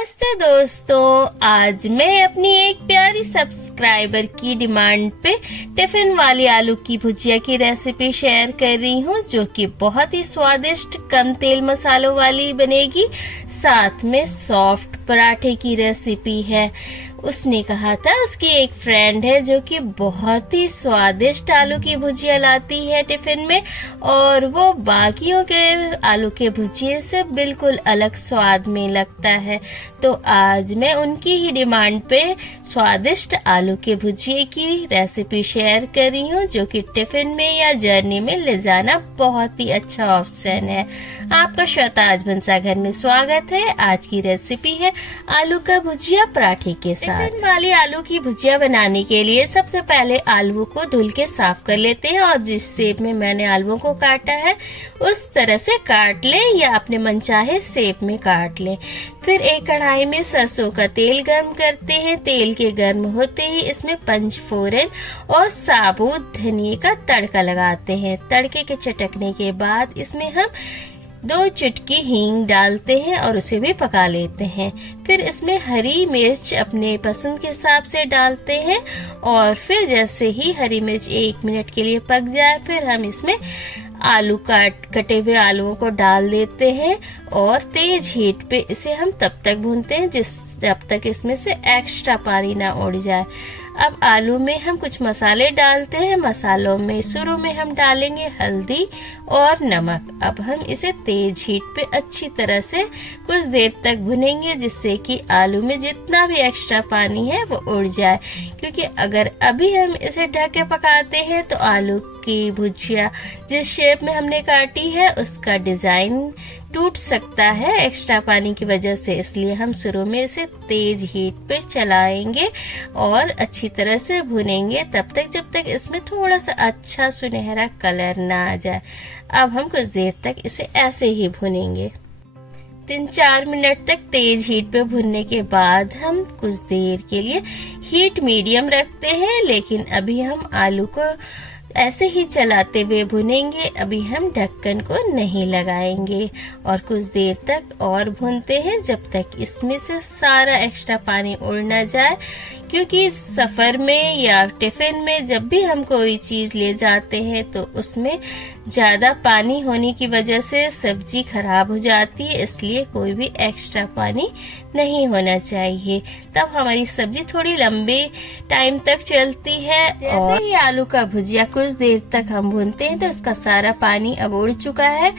नमस्ते दोस्तों, आज मैं अपनी एक प्यारी सब्सक्राइबर की डिमांड पे टिफिन वाली आलू की भुजिया की रेसिपी शेयर कर रही हूँ, जो कि बहुत ही स्वादिष्ट कम तेल मसालों वाली बनेगी। साथ में सॉफ्ट पराठे की रेसिपी है। उसने कहा था उसकी एक फ्रेंड है जो कि बहुत ही स्वादिष्ट आलू की भुजिया लाती है टिफिन में, और वो बाकियों के आलू के भुजिए से बिल्कुल अलग स्वाद में लगता है। तो आज मैं उनकी ही डिमांड पे स्वादिष्ट आलू के भुजिए की रेसिपी शेयर कर रही हूँ, जो कि टिफिन में या जर्नी में ले जाना बहुत ही अच्छा ऑप्शन है। आपका श्वेताज बंसा घर में स्वागत है। आज की रेसिपी है आलू का भुजिया पराठे के साथ। टिफिन वाली आलू की भुजिया बनाने के लिए सबसे पहले आलू को धुल के साफ कर लेते हैं, और जिस शेप में मैंने आलूओं को काटा है उस तरह से काट लें या अपने मनचाहे शेप में काट लें। फिर एक कढ़ाई में सरसों का तेल गर्म करते हैं। तेल के गर्म होते ही इसमें पंचफोरन और साबुत धनिए का तड़का लगाते हैं। तड़के के चटकने के बाद इसमें हम 2 चुटकी हींग डालते हैं और उसे भी पका लेते हैं। फिर इसमें हरी मिर्च अपने पसंद के हिसाब से डालते हैं, और फिर जैसे ही हरी मिर्च 1 मिनट के लिए पक जाए, फिर हम इसमें आलू कटे हुए आलूओं को डाल देते हैं और तेज हीट पे इसे हम तब तक भूनते हैं जब तक इसमें से एक्स्ट्रा पानी ना उड़ जाए। अब आलू में हम कुछ मसाले डालते हैं। मसालों में शुरू में हम डालेंगे हल्दी और नमक। अब हम इसे तेज हीट पे अच्छी तरह से कुछ देर तक भुनेंगे, जिससे कि आलू में जितना भी एक्स्ट्रा पानी है वो उड़ जाए, क्योंकि अगर अभी हम इसे ढक के पकाते हैं तो आलू की भुजिया जिस शेप में हमने काटी है उसका डिजाइन टूट सकता है एक्स्ट्रा पानी की वजह से। इसलिए हम शुरू में इसे तेज हीट पे चलाएंगे और अच्छी तरह से भुनेंगे तब तक जब तक इसमें थोड़ा सा अच्छा सुनहरा कलर ना आ जाए। अब हम कुछ देर तक इसे ऐसे ही भुनेंगे। 3-4 मिनट तक तेज हीट पे भुनने के बाद हम कुछ देर के लिए हीट मीडियम रखते हैं, लेकिन अभी हम आलू को ऐसे ही चलाते हुए भुनेंगे। अभी हम ढक्कन को नहीं लगाएंगे और कुछ देर तक और भूनते हैं जब तक इसमें से सारा एक्स्ट्रा पानी उड़ ना जाए, क्योंकि सफर में या टिफिन में जब भी हम कोई चीज ले जाते हैं तो उसमें ज्यादा पानी होने की वजह से सब्जी खराब हो जाती है। इसलिए कोई भी एक्स्ट्रा पानी नहीं होना चाहिए, तब हमारी सब्जी थोड़ी लंबे टाइम तक चलती है। जैसे ही आलू का भुजिया कुछ देर तक हम भूनते हैं तो इसका सारा पानी अब उड़ चुका है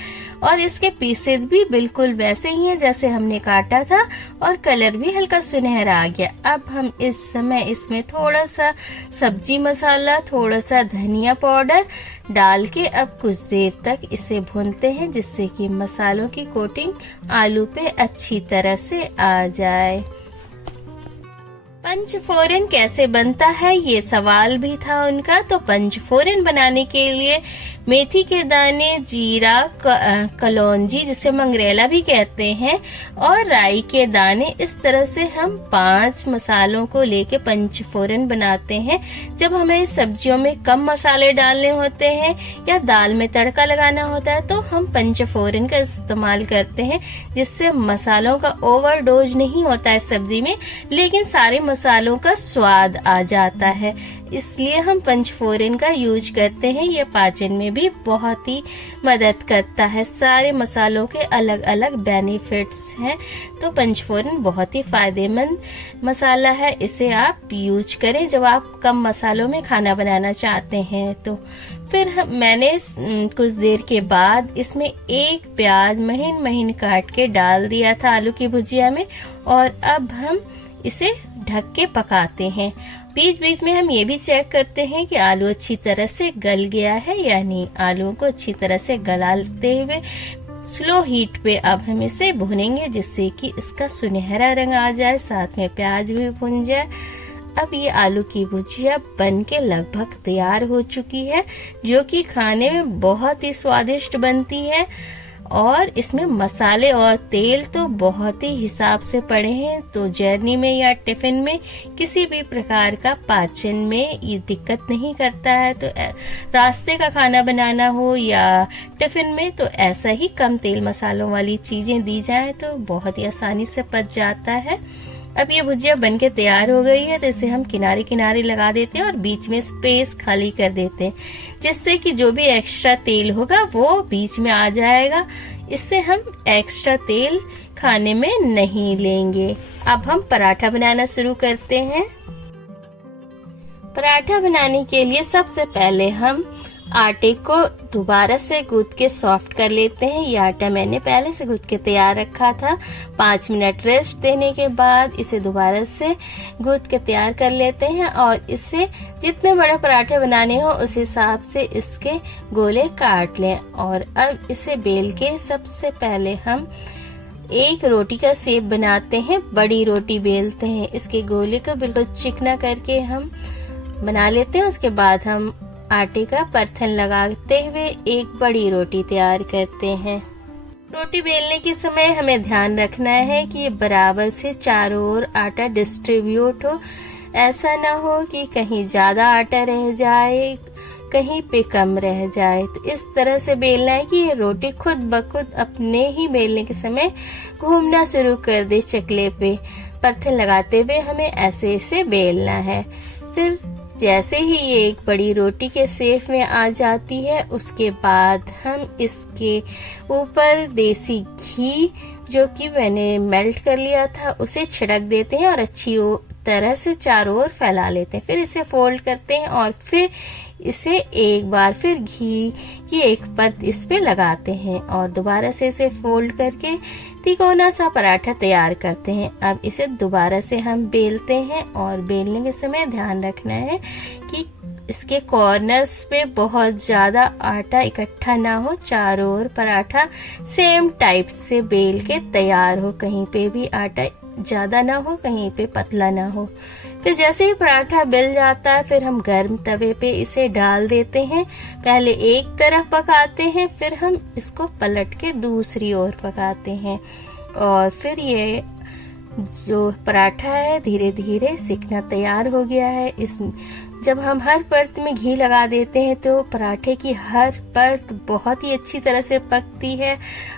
और इसके पीसेज भी बिल्कुल वैसे ही हैं जैसे हमने काटा था, और कलर भी हल्का सुनहरा आ गया। अब हम इस समय इसमें थोड़ा सा सब्जी मसाला, थोड़ा सा धनिया पाउडर डाल के अब कुछ देर तक इसे भूनते हैं, जिससे कि मसालों की कोटिंग आलू पे अच्छी तरह से आ जाए। पंचफोरन कैसे बनता है ये सवाल भी था उनका। तो पंचफोरन बनाने के लिए मेथी के दाने, जीरा, कलौंजी जिसे मंगरेला भी कहते हैं, और राई के दाने, इस तरह से हम 5 मसालों को लेके पंचफोरन बनाते हैं। जब हमें सब्जियों में कम मसाले डालने होते हैं या दाल में तड़का लगाना होता है तो हम पंचफोरन का इस्तेमाल करते हैं, जिससे मसालों का ओवरडोज नहीं होता है सब्जी में, लेकिन सारे मसालों का स्वाद आ जाता है। इसलिए हम पंचफोरन का यूज करते हैं। ये पाचन में भी बहुत ही मदद करता है। सारे मसालों के अलग अलग बेनिफिट्स हैं, तो पंचफोरन बहुत ही फायदेमंद मसाला है। इसे आप यूज करें जब आप कम मसालों में खाना बनाना चाहते हैं। तो फिर मैंने कुछ देर के बाद इसमें 1 प्याज महीन महीन काट के डाल दिया था आलू की भुजिया में, और अब हम इसे ढक के पकाते हैं। बीच बीच में हम ये भी चेक करते हैं कि आलू अच्छी तरह से गल गया है या नहीं। आलूओं को अच्छी तरह से गलाते हुए स्लो हीट पे अब हम इसे भुनेंगे, जिससे कि इसका सुनहरा रंग आ जाए, साथ में प्याज भी भुन जाए। अब ये आलू की भुजिया बन के लगभग तैयार हो चुकी है, जो कि खाने में बहुत ही स्वादिष्ट बनती है। और इसमें मसाले और तेल तो बहुत ही हिसाब से पड़े हैं, तो जर्नी में या टिफिन में किसी भी प्रकार का पाचन में ये दिक्कत नहीं करता है। तो रास्ते का खाना बनाना हो या टिफिन में तो ऐसा ही कम तेल मसालों वाली चीजें दी जाए तो बहुत ही आसानी से पच जाता है। अब ये भुजिया बनके तैयार हो गई है, तो इसे हम किनारे किनारे लगा देते हैं और बीच में स्पेस खाली कर देते हैं, जिससे कि जो भी एक्स्ट्रा तेल होगा वो बीच में आ जाएगा। इससे हम एक्स्ट्रा तेल खाने में नहीं लेंगे। अब हम पराठा बनाना शुरू करते हैं। पराठा बनाने के लिए सबसे पहले हम आटे को दोबारा से गूंथ के सॉफ्ट कर लेते हैं। ये आटा मैंने पहले से गूंथ के तैयार रखा था। 5 मिनट रेस्ट देने के बाद इसे दोबारा से गूंथ के तैयार कर लेते हैं और इससे जितने बड़े पराठे बनाने हो उस हिसाब से इसके गोले काट लें। और अब इसे बेल के सबसे पहले हम एक रोटी का शेप बनाते हैं, बड़ी रोटी बेलते हैं। इसके गोले को बिल्कुल चिकना करके हम बना लेते हैं। उसके बाद हम आटे का परथन लगाते हुए एक बड़ी रोटी तैयार करते हैं। रोटी बेलने के समय हमें ध्यान रखना है कि ये बराबर से चारों ओर आटा डिस्ट्रीब्यूट हो। ऐसा ना हो कि कहीं ज्यादा आटा रह जाए, कहीं पे कम रह जाए। तो इस तरह से बेलना है कि ये रोटी खुद ब खुद अपने ही बेलने के समय घूमना शुरू कर दे चकले पे। परथन लगाते हुए हमें ऐसे से बेलना है। फिर जैसे ही ये एक बड़ी रोटी के शेप में आ जाती है, उसके बाद हम इसके ऊपर देसी घी जो कि मैंने मेल्ट कर लिया था उसे छिड़क देते हैं और अच्छी तरह से चारों ओर फैला लेते हैं। फिर इसे फोल्ड करते हैं और फिर इसे एक बार फिर घी की एक परत इस पे लगाते हैं और दोबारा से इसे फोल्ड करके तिकोना सा पराठा तैयार करते हैं। अब इसे दोबारा से हम बेलते हैं और बेलने के समय ध्यान रखना है कि इसके कॉर्नर्स पे बहुत ज्यादा आटा इकट्ठा ना हो। चारों ओर पराठा सेम टाइप से बेल के तैयार हो, कहीं पे भी आटा ज्यादा ना हो, कहीं पे पतला ना हो। फिर जैसे ही पराठा बेल जाता है फिर हम गर्म तवे पे इसे डाल देते हैं। पहले एक तरफ पकाते हैं, फिर हम इसको पलट के दूसरी ओर पकाते हैं और फिर ये जो पराठा है धीरे धीरे सिकना तैयार हो गया है। जब हम हर परत में घी लगा देते हैं तो पराठे की हर परत बहुत ही अच्छी तरह से पकती है।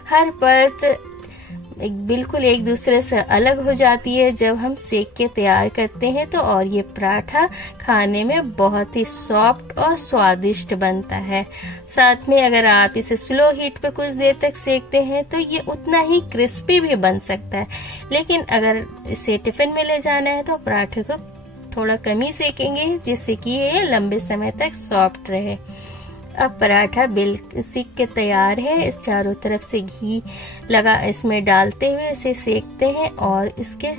हर परत बिल्कुल एक दूसरे से अलग हो जाती है जब हम सेक के तैयार करते हैं तो। और ये पराठा खाने में बहुत ही सॉफ्ट और स्वादिष्ट बनता है। साथ में अगर आप इसे स्लो हीट पे कुछ देर तक सेकते हैं तो ये उतना ही क्रिस्पी भी बन सकता है। लेकिन अगर इसे टिफिन में ले जाना है तो पराठे को थोड़ा कम ही सेकेंगे जिससे कि ये लंबे समय तक सॉफ्ट रहे। अब पराठा सिक के तैयार है। इस चारों तरफ से घी लगा इसमें डालते हुए इसे सेकते हैं और इसके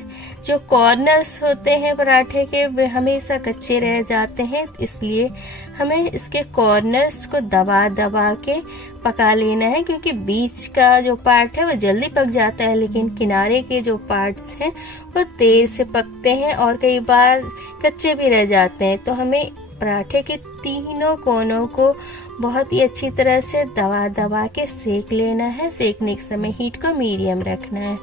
जो कॉर्नर्स होते हैं पराठे के वे हमेशा कच्चे रह जाते हैं, इसलिए हमें इसके कॉर्नर्स को दबा दबा के पका लेना है, क्योंकि बीच का जो पार्ट है वो जल्दी पक जाता है लेकिन किनारे के जो पार्ट्स हैं वो देर से पकते हैं और कई बार कच्चे भी रह जाते हैं। तो हमें पराठे के तीनों कोनों को बहुत ही अच्छी तरह से दबा दबा के सेक लेना है। सेकने के समय हीट को मीडियम रखना है।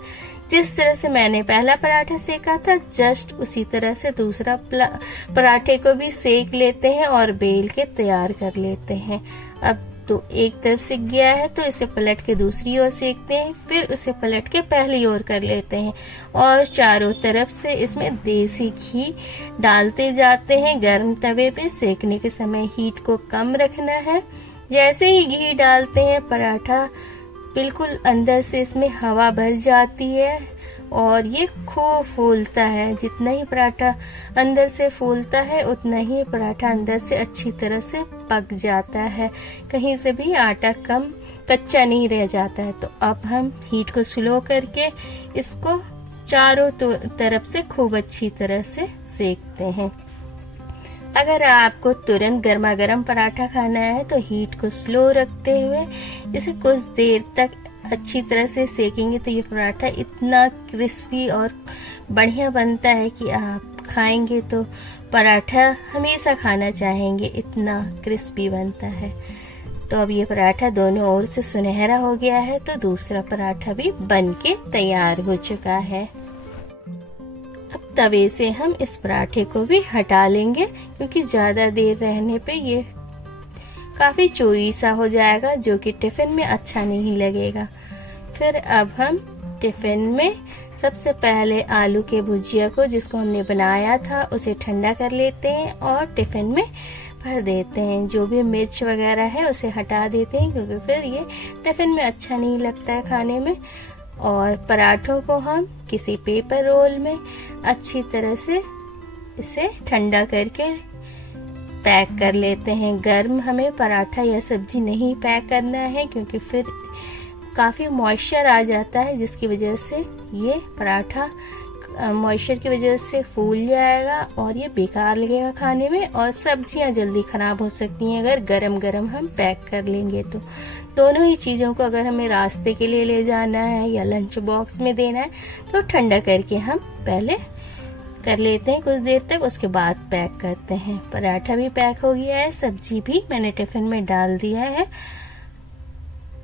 जिस तरह से मैंने पहला पराठा सेका था जस्ट उसी तरह से दूसरा पराठे को भी सेक लेते हैं और बेल के तैयार कर लेते हैं। अब तो एक तरफ सिक गया है तो इसे पलट के दूसरी ओर सेकते हैं, फिर उसे पलट के पहली ओर कर लेते हैं और चारों तरफ से इसमें देसी घी डालते जाते हैं। गर्म तवे पे सेकने के समय हीट को कम रखना है। जैसे ही घी डालते हैं पराठा बिल्कुल अंदर से इसमें हवा भर जाती है और ये खूब फूलता है। जितना ही पराठा अंदर से फूलता है उतना ही पराठा अंदर से अच्छी तरह से पक जाता है, कहीं से भी आटा कम कच्चा नहीं रह जाता है। तो अब हम हीट को स्लो करके इसको चारों तरफ से खूब अच्छी तरह से सेकते हैं। अगर आपको तुरंत गर्मा गर्म पराठा खाना है तो हीट को स्लो रखते हुए इसे कुछ देर तक अच्छी तरह से सेकेंगे तो ये पराठा इतना क्रिस्पी और बढ़िया बनता है कि आप खाएंगे तो पराठा हमेशा खाना चाहेंगे, इतना क्रिस्पी बनता है। तो अब ये पराठा दोनों ओर से सुनहरा हो गया है, तो दूसरा पराठा भी बन के तैयार हो चुका है। अब तवे से हम इस पराठे को भी हटा लेंगे, क्योंकि ज्यादा देर रहने पे ये काफी चोई सा हो जाएगा, जो कि टिफिन में अच्छा नहीं लगेगा। फिर अब हम टिफिन में सबसे पहले आलू के भुजिया को, जिसको हमने बनाया था, उसे ठंडा कर लेते हैं और टिफिन में भर देते हैं। जो भी मिर्च वगैरह है उसे हटा देते हैं, क्योंकि फिर ये टिफिन में अच्छा नहीं लगता है खाने में। और पराठों को हम किसी पेपर रोल में अच्छी तरह से इसे ठंडा करके पैक कर लेते हैं। गर्म हमें पराठा या सब्जी नहीं पैक करना है, क्योंकि फिर काफी मॉइस्चर आ जाता है, जिसकी वजह से ये पराठा मॉइस्चर की वजह से फूल जाएगा और ये बेकार लगेगा खाने में, और सब्जियां जल्दी खराब हो सकती हैं अगर गरम गरम हम पैक कर लेंगे। तो दोनों ही चीजों को अगर हमें रास्ते के लिए ले जाना है या लंच बॉक्स में देना है, तो ठंडा करके हम पहले कर लेते हैं कुछ देर तक, उसके बाद पैक करते हैं। पराठा भी पैक हो गया है, सब्जी भी मैंने टिफिन में डाल दिया है।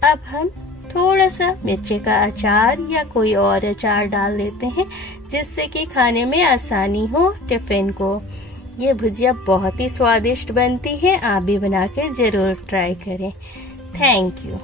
अब हम थोड़ा सा मिर्ची का अचार या कोई और अचार डाल देते हैं, जिससे कि खाने में आसानी हो टिफिन को। ये भुजिया बहुत ही स्वादिष्ट बनती है, आप भी बना के जरूर ट्राई करें। Thank you.